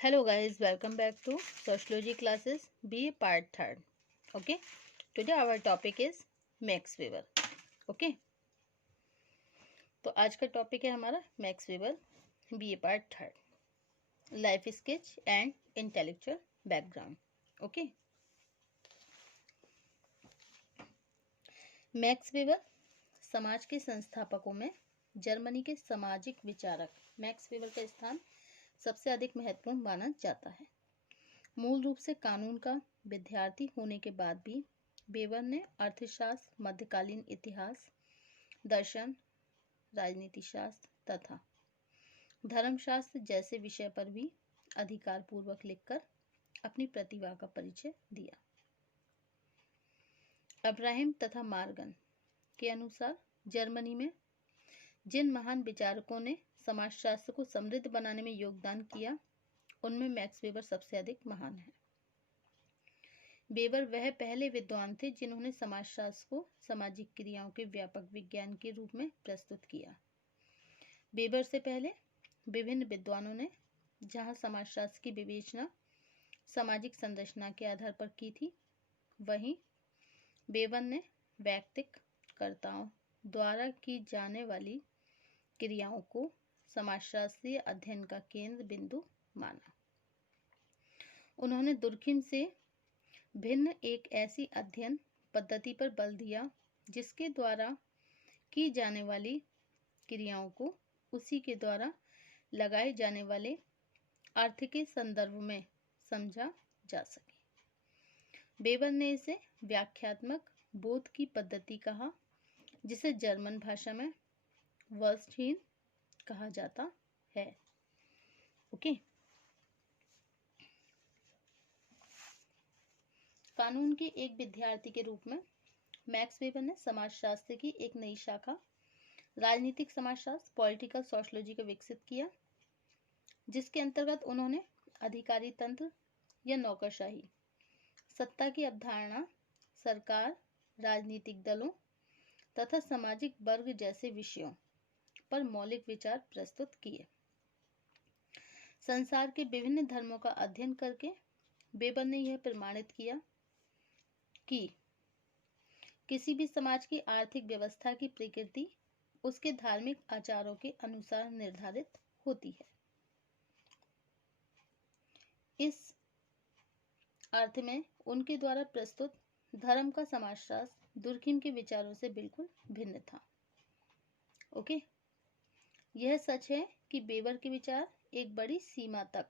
Hello guys, welcome back to Sociology classes B part 3rd. Okay, today our topic is Max Weber. Okay, तो आज का topic है हमारा Max Weber B part 3rd, life sketch and intellectual background. Okay, Max Weber समाज के संस्थापकों में Germany के सामाजिक विचारक मैक्स वेबर का स्थान सबसे अधिक महत्वपूर्ण माना जाता है. मूल रूप से कानून का विद्यार्थी होने के बाद भी वेबर ने अर्थशास्त्र, मध्यकालीन इतिहास, दर्शन, राजनीति शास्त्र तथा धर्मशास्त्र जैसे विषय पर भी अधिकारपूर्वक लिखकर अपनी प्रतिभा का परिचय दिया. अब्राहम तथा मार्गन के अनुसार जर्मनी में जिन महान विचारकों ने समाजशास्त्र को समृद्ध बनाने में योगदान किया, उनमें मैक्स वेबर सबसे अधिक महान है. वेबर वह पहले विद्वान थे जिन्होंने समाजशास्त्र को सामाजिक क्रियाओं के व्यापक विज्ञान के रूप में प्रस्तुत किया. वेबर से पहले विभिन्न विद्वानों ने जहां समाजशास्त्र की विवेचना सामाजिक संरचना के आधार पर की थी, वहीं वेबर ने व्यक्तिक कर्ताओं द्वारा की जाने वाली क्रियाओं को समाजशास्त्रीय अध्ययन का केंद्र बिंदु माना. उन्होंने दुर्खिम से भिन्न एक ऐसी अध्ययन पद्धति पर बल दिया जिसके द्वारा की जाने वाली क्रियाओं को उसी के द्वारा लगाए जाने वाले अर्थ के संदर्भ में समझा जा सके. वेबर ने इसे व्याख्यात्मक बोध की पद्धति कहा, जिसे जर्मन भाषा में वर्स्टहीन कहा जाता है. ओके, कानून के एक विद्यार्थी के रूप में मैक्स वेबर ने समाजशास्त्र की एक नई शाखा राजनीतिक समाजशास्त्र पॉलिटिकल सोशियोलॉजी को विकसित किया, जिसके अंतर्गत उन्होंने अधिकारी तंत्र या नौकरशाही, सत्ता की अवधारणा, सरकार, राजनीतिक दलों तथा सामाजिक वर्ग जैसे विषयों पर मौलिक विचार प्रस्तुत किए. संसार के विभिन्न धर्मों का अध्ययन करके वेबर ने यह प्रमाणित किया कि किसी भी समाज की आर्थिक व्यवस्था की प्रकृति उसके धार्मिक आचारों के अनुसार निर्धारित होती है. इस अर्थ में उनके द्वारा प्रस्तुत धर्म का समाजशास्त्र दुर्खिम के विचारों से बिल्कुल भिन्न था. ओके, यह सच है कि वेबर के विचार एक बड़ी सीमा तक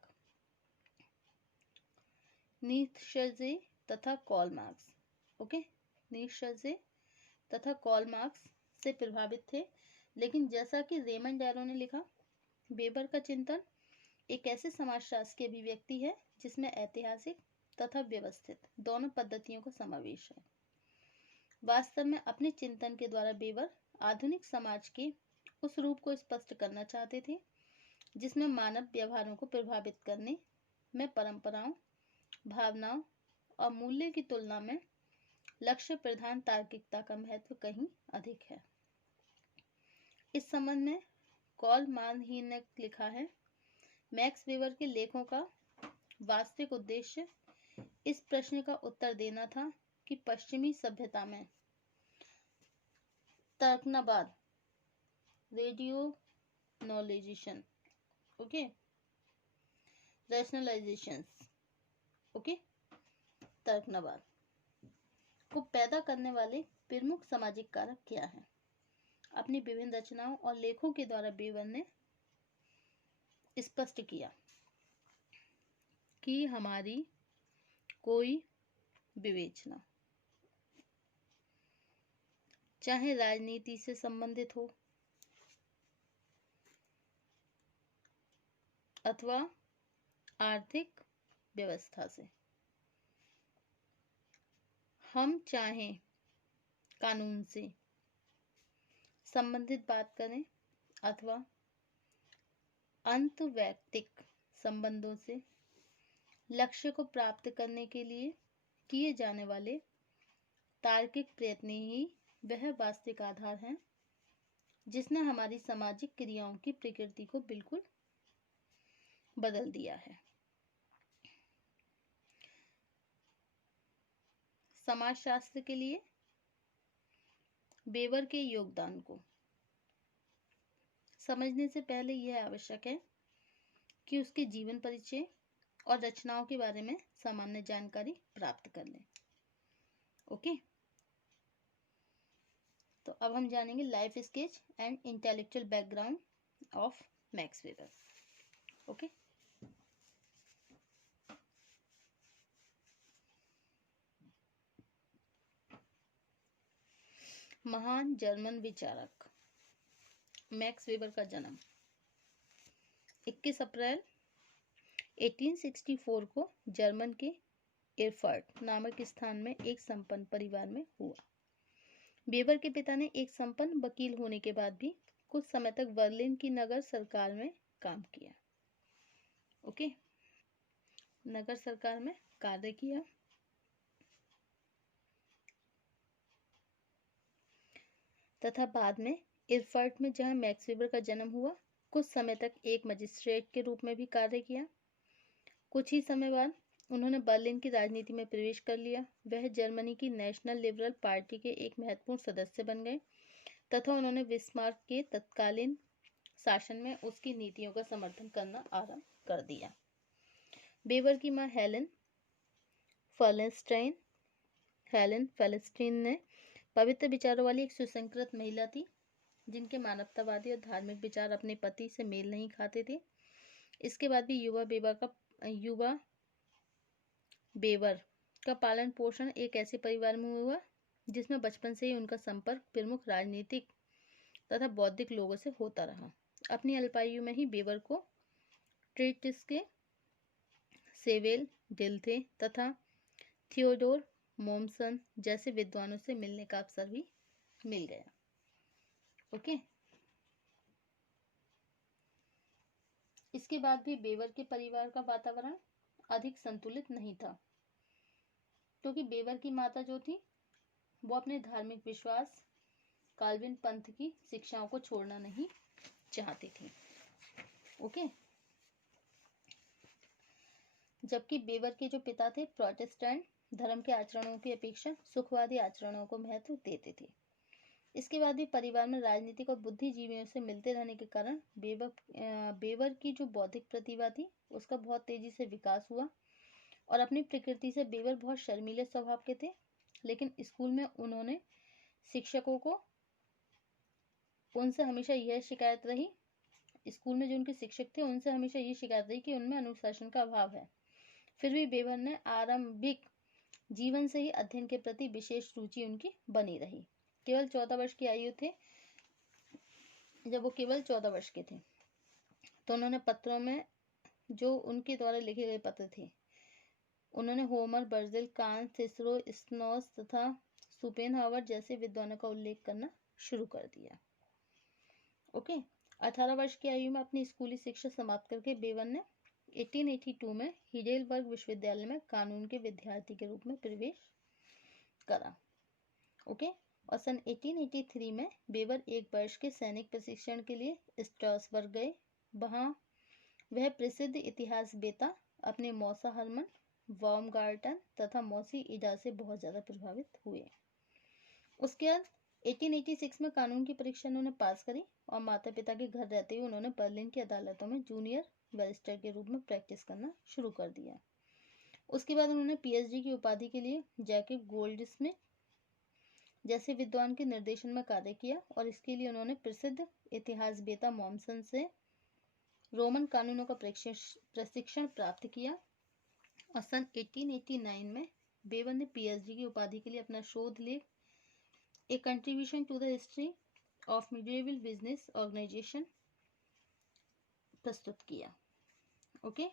नीत्शे तथा कार्ल मार्क्स से प्रभावित थे, लेकिन जैसा कि रेमंड एरो ने लिखा, वेबर का चिंतन एक ऐसे समाजशास्त्र की अभिव्यक्ति है जिसमें ऐतिहासिक तथा व्यवस्थित दोनों पद्धतियों का समावेश है. वास्तव में अपने चिंतन के द्वारा वेबर आधुनिक समाज के उस रूप को स्पष्ट करना चाहते थे जिसमें मानव व्यवहारों को प्रभावित करने में परंपराओं, भावनाओं और मूल्य की तुलना में लक्ष्य प्रधान तार्किकता का महत्व कहीं अधिक है. इस संबंध में कार्ल मार्गहीन ने लिखा है, मैक्स वेबर के लेखों का वास्तविक उद्देश्य इस प्रश्न का उत्तर देना था कि पश्चिमी सभ्यता में तर्कनाबाद, रेडियोनलाइजेशन, ओके, रैशनलाइजेशंस, ओके, तर्कनाबाद को पैदा करने वाले प्रमुख सामाजिक कारक क्या हैं. अपनी विभिन्न रचनाओं और लेखों के द्वारा वेबर ने स्पष्ट किया कि हमारी कोई विवेचना, चाहे राजनीति से संबंधित हो अथवा आर्थिक व्यवस्था से, हम चाहे कानून से संबंधित बात करें अथवा अंतर्वैयक्तिक संबंधों से, लक्ष्य को प्राप्त करने के लिए किए जाने वाले तार्किक प्रयत्न ही वह वास्तविक आधार है जिसने हमारी सामाजिक क्रियाओं की प्रकृति को बिल्कुल बदल दिया है. समाजशास्त्र के लिए बेवर के योगदान को समझने से पहले यह आवश्यक है कि उसके जीवन परिचय और रचनाओं के बारे में सामान्य जानकारी प्राप्त कर लें। ओके, तो अब हम जानेंगे life sketch and intellectual background of max weber. Okay, महान जर्मन विचारक मैक्स वेबर का जन्म 21 अप्रैल 1864 को जर्मन के एरफर्ट नामक स्थान में एक संपन्न परिवार में हुआ। वेबर के पिता ने एक संपन्न वकील होने के बाद भी कुछ समय तक बर्लिन की नगर सरकार में काम किया। ओके, नगर सरकार में कार्य किया। तथा बाद में एरफर्ट में जहां मैक्स वेबर का जन्म हुआ, कुछ समय तक एक मजिस्ट्रेट के रूप में भी कार्य किया। कुछ ही समय बाद उन्होंने बर्लिन की राजनीति में प्रवेश कर लिया। वह जर्मनी की नेशनल लिबरल पार्टी के एक महत्वपूर्ण सदस्य बन गए तथा उन्होंने बिस्मार्क के तत्कालीन शासन में उसकी नीतियों का समर्थन करना आरंभ कर दिया। वेबर की मां हेलेन फेलेस्टाइन ने पवित्र विचारों वाली एक सुसंस्कृत महिला थी, जिनके मानवतावादी और धार्मिक विचार अपने पति से मेल नहीं खाते थे। इसके बाद भी युवा वेबर का पालन पोषण एक ऐसे परिवार में हुआ जिसमें बचपन से ही उनका संपर्क प्रमुख राजनीतिक तथा बौद्धिक लोगों से होता रहा। अपनी अल्पायु में ही वेबर को ट्रीटिस्के, सेवेल डिल्थे तथा थियोडोर मोमसन जैसे विद्वानों से मिलने का अवसर भी मिल गया। ओके, इसके बाद भी वेबर के परिवार का वातावरण अधिक संतुलित नहीं था, क्योंकि वेबर की माता जो थी वो अपने धार्मिक विश्वास काल्विन पंथ की शिक्षाओं को छोड़ना नहीं चाहती थी। ओके, जबकि वेबर के जो पिता थे प्रोटेस्टेंट धर्म के आचरणों की अपेक्षा सुखवादी आचरणों को महत्व देते थे। इसके बाद भी परिवार में राजनीतिक और बुद्धिजीवियों से मिलते रहने के कारण वेबर की जो बौद्धिक प्रतिभा थी उसका बहुत तेजी से विकास हुआ। और अपनी प्रकृति से वेबर बहुत शर्मीले स्वभाव के थे, लेकिन स्कूल में उन्होंने शिक्षकों को उनसे हमेशा यह शिकायत रही स्कूल में जो उनके शिक्षक थे उनसे हमेशा ये शिकायत रही कि उनमें अनुशासन का अभाव है। फिर भी वेबर ने आरंभिक जीवन से ही अध्ययन के प्रति विशेष रुचि उनकी बनी रही। केवल 14 वर्ष की आयु थे जब वो केवल 14 वर्ष के थे तो उन्होंने पत्रों में जो उनके द्वारा लिखे गए पत्र थे उन्होंने होमर, वर्जिल, कांट, सिसरो, स्नोस तथा शोपेनहावर जैसे विद्वानों का उल्लेख करना शुरू कर दिया। ओके, 18 वर्ष की आयु में अपनी स्कूली शिक्षा समाप्त करके वेबर ने 1882 में हिडेलबर्ग विश्वविद्यालय में कानून के विद्यार्थी के रूप में प्रवेश करा। ओके, और सन 1883 में वेबर एक वर्ष के सैनिक प्रशिक्षण के लिए स्ट्रासबर्ग गए। वहां वह प्रसिद्ध इतिहासवेत्ता अपने मौसा हरमन बाउमगार्टन तथा मौसी इडा से बहुत ज्यादा प्रभावित हुए। उसके बाद 1886 में कानून की परीक्षा उन्होंने पास करी और माता पिता के घर रहते हुए उन्होंने बर्लिन की अदालतों में जूनियर बैरिस्टर के रूप में प्रैक्टिस करना शुरू कर दिया। उसके बाद उन्होंने पीएचडी की उपाधि के लिए जैकब गोल्डस्मिथ जैसे विद्वान के निर्देशन में कार्य किया और इसके लिए उन्होंने प्रसिद्ध इतिहासवेत्ता मॉमसन से रोमन कानूनों का प्रशिक्षण प्राप्त किया। और सन 1889 में वेबर ने पीएचडी की उपाधि के लिए अपना शोध लेख a contribution to the history of medieval business organization प्रस्तुत किया। ओके,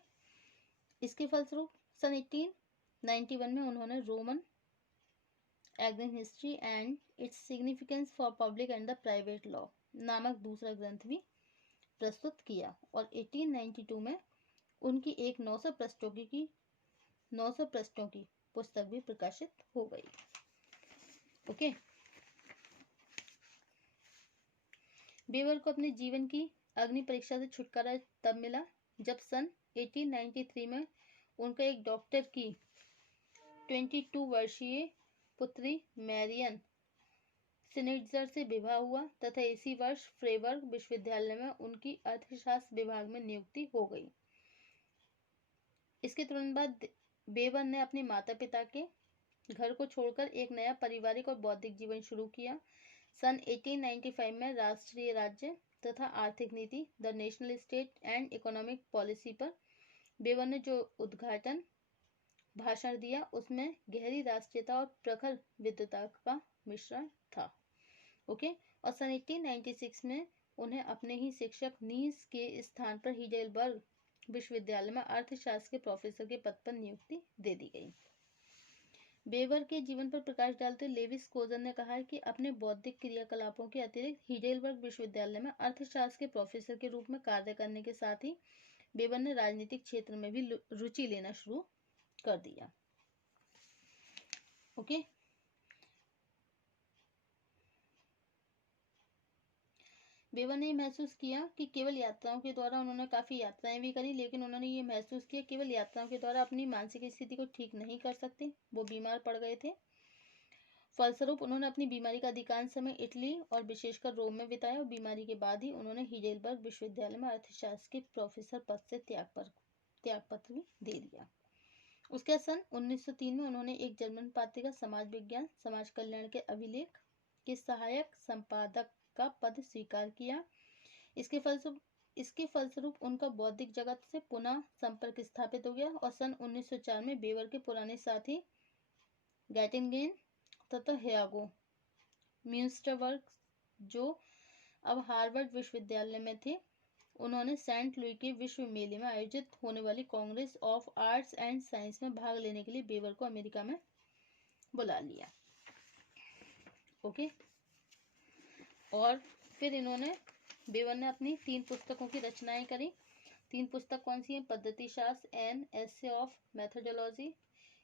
इसके फलस्वरूप सन 1891 में उन्होंने Roman agrarian history and its significance for public and the private law नामक दूसरा ग्रंथ भी प्रस्तुत किया और 1892 में उनकी एक 900 पृष्ठों की पुस्तक भी प्रकाशित हो गई। ओके, वेबर को अपने जीवन की अग्नि परीक्षा से छुटकारा तब मिला जब सन 1893 में उनका एक डॉक्टर की 22 वर्षीय पुत्री मैरियन सिनिट्जर से विवाह हुआ तथा इसी वर्ष फ्रेबर्ग विश्वविद्यालय में उनकी अर्थशास्त्र विभाग में नियुक्ति हो गई। इसके तुरंत बाद वेबर ने अपने माता पिता के घर को छोड़कर एक नया पारिवारिक और बौद्धिक जीवन शुरू किया। सन 1895 में राष्ट्रीय राज्य तथा आर्थिक नीति the national state and economic policy पर वेबर ने जो उद्घाटन भाषण दिया उसमें गहरी राष्ट्रीयता और प्रखर विद्वता का मिश्रण था। ओके, और सन 1896 में उन्हें अपने ही शिक्षक नीस के स्थान पर हीडेलबर्ग विश्वविद्यालय में अर्थशास्त्र के प्रोफेसर के पद पर नियुक्ति दे दी गई। वेबर के जीवन पर प्रकाश डालते लेविस कोजन ने कहा है कि अपने बौद्धिक क्रियाकलापों के अतिरिक्त हीडेलबर्ग विश्वविद्यालय में अर्थशास्त्र के प्रोफेसर के रूप में कार्य करने के साथ ही वेबर ने राजनीतिक क्षेत्र में भी रुचि लेना शुरू कर दिया। ओके, वेबर ने महसूस किया कि केवल यात्राओं के द्वारा, उन्होंने काफ़ी यात्राएं भी करी, लेकिन उन्होंने ये महसूस किया केवल यात्राओं के द्वारा अपनी मानसिक स्थिति को ठीक नहीं कर सकते। वो बीमार पड़ गए थे। फलस्वरूप उन्होंने अपनी बीमारी का अधिकांश समय इटली और विशेषकर रोम में बिताया और बीमारी के बाद ही उन्होंने हीडेलबर्ग विश्वविद्यालय में अर्थशास्त्र के प्रोफेसर पद से त्यागपत्र भी दे दिया। उसके बाद सन 1903 में उन्होंने एक जर्मन पत्रिका समाज विज्ञान समाज कल्याण के अभिलेख के सहायक संपादक का पद स्वीकार किया। इसके फलस्वरूप उनका बौद्धिक जगत से पुनः संपर्क स्थापित हो गया और सन 1904 में वेबर के पुराने साथी गैटिंगेन तथा ह्यागो म्यून्स्टरबर्ग, जो अब हार्वर्ड विश्वविद्यालय में थे, उन्होंने सेंट लुई के विश्व मेले में आयोजित होने वाली Congress of arts and science में भाग लेने के लिए वेबर को अमेरिका में बुला लिया। ओके, और फिर वेबर ने अपनी 3 पुस्तकों की रचनाएं करी। 3 पुस्तक कौन सी हैं? पद्धति शास्त्र, an essay of methodology,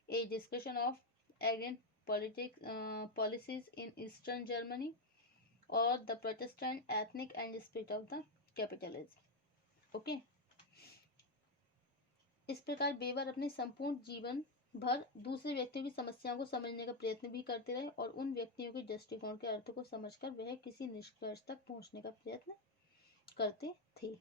a discussion of agrarian policies in eastern Germany और the protestant ethnic and spirit of the capitalism. Okay, इस प्रकार वेबर अपने संपूर्ण जीवन भर दूसरे व्यक्तियों की समस्याओं को समझने का प्रयत्न भी करते रहे और उन व्यक्तियों के दृष्टिकोण के अर्थ को समझकर वह किसी निष्कर्ष तक पहुंचने का प्रयत्न करते थे।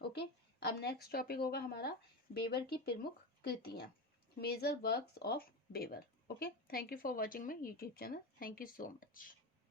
ओके, अब नेक्स्ट टॉपिक होगा हमारा वेबर की प्रमुख कृतियां, major works of Weber. Okay, thank you for watching my YouTube channel. Thank you so much.